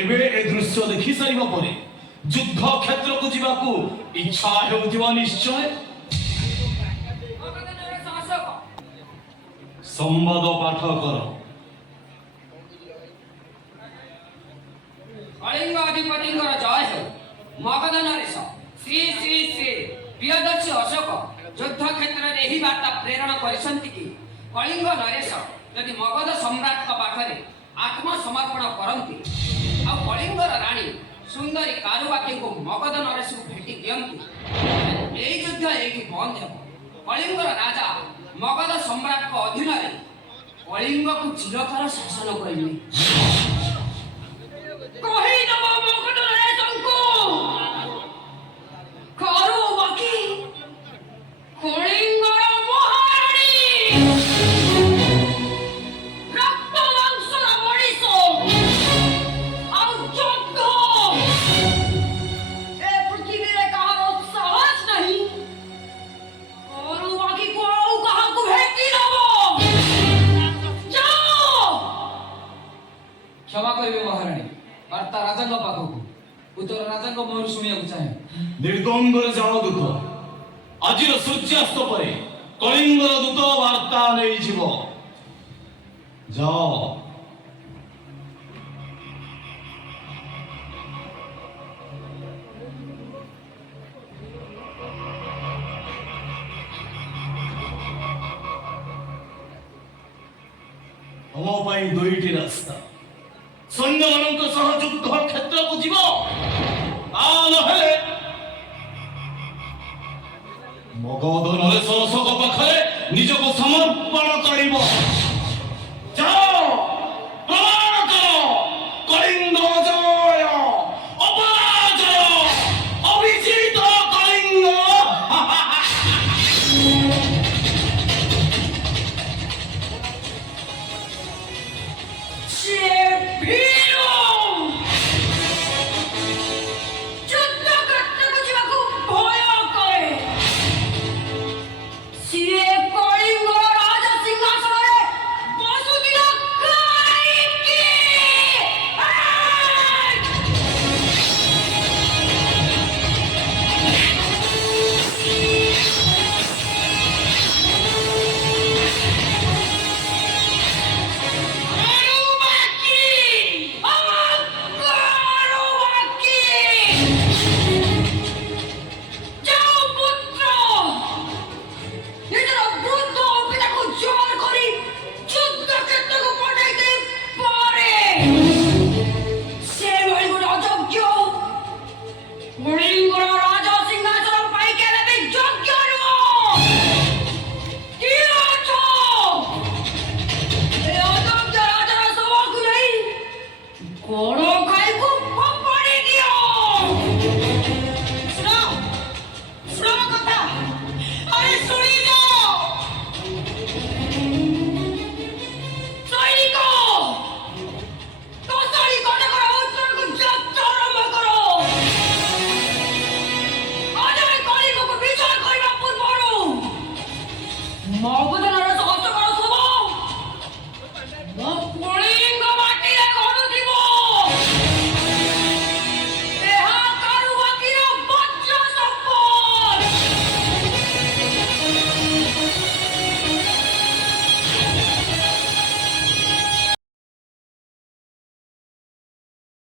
एबे ए दृश्य देखि सारिबा परे युद्ध क्षेत्र को जीवाकू इच्छा हेउथिबा निश्चय। संवाद पाठ कर। कलिंग अधिपति जय हो। मगध नरेश श्री श्री श्री प्रियदर्शी अशोक युद्ध क्षेत्र में यही वार्ता प्रेरण करिसंति कि कलिंग नरेश यदि मगध सम्राट पाखरे आत्मसमर्पण करती आ कलिंगर राणी सुंदरी कारुबाकी को मगध नरेश को भेटी दियंती यही युद्ध एक बंद हो। कलिंगर राजा मगध सम्राट को अधीन कलिंग को चिरतर शासन करेंगे। क्षमा करिवे महाराणी, वार्ता राजांग पाखकु उत्तर राजांग मोहर सुनिया चाहे। निर्द्वंद्वर जाओ दूत आज सूर्यास्त परे कलिंगर दूत वार्ता नहीं जीव जाओ। हम पाई दुईटी रास्ता सैन्य मान युद्ध क्षेत्र को जीव मगध नरेश अशोक पाखे निज को समर्पण कर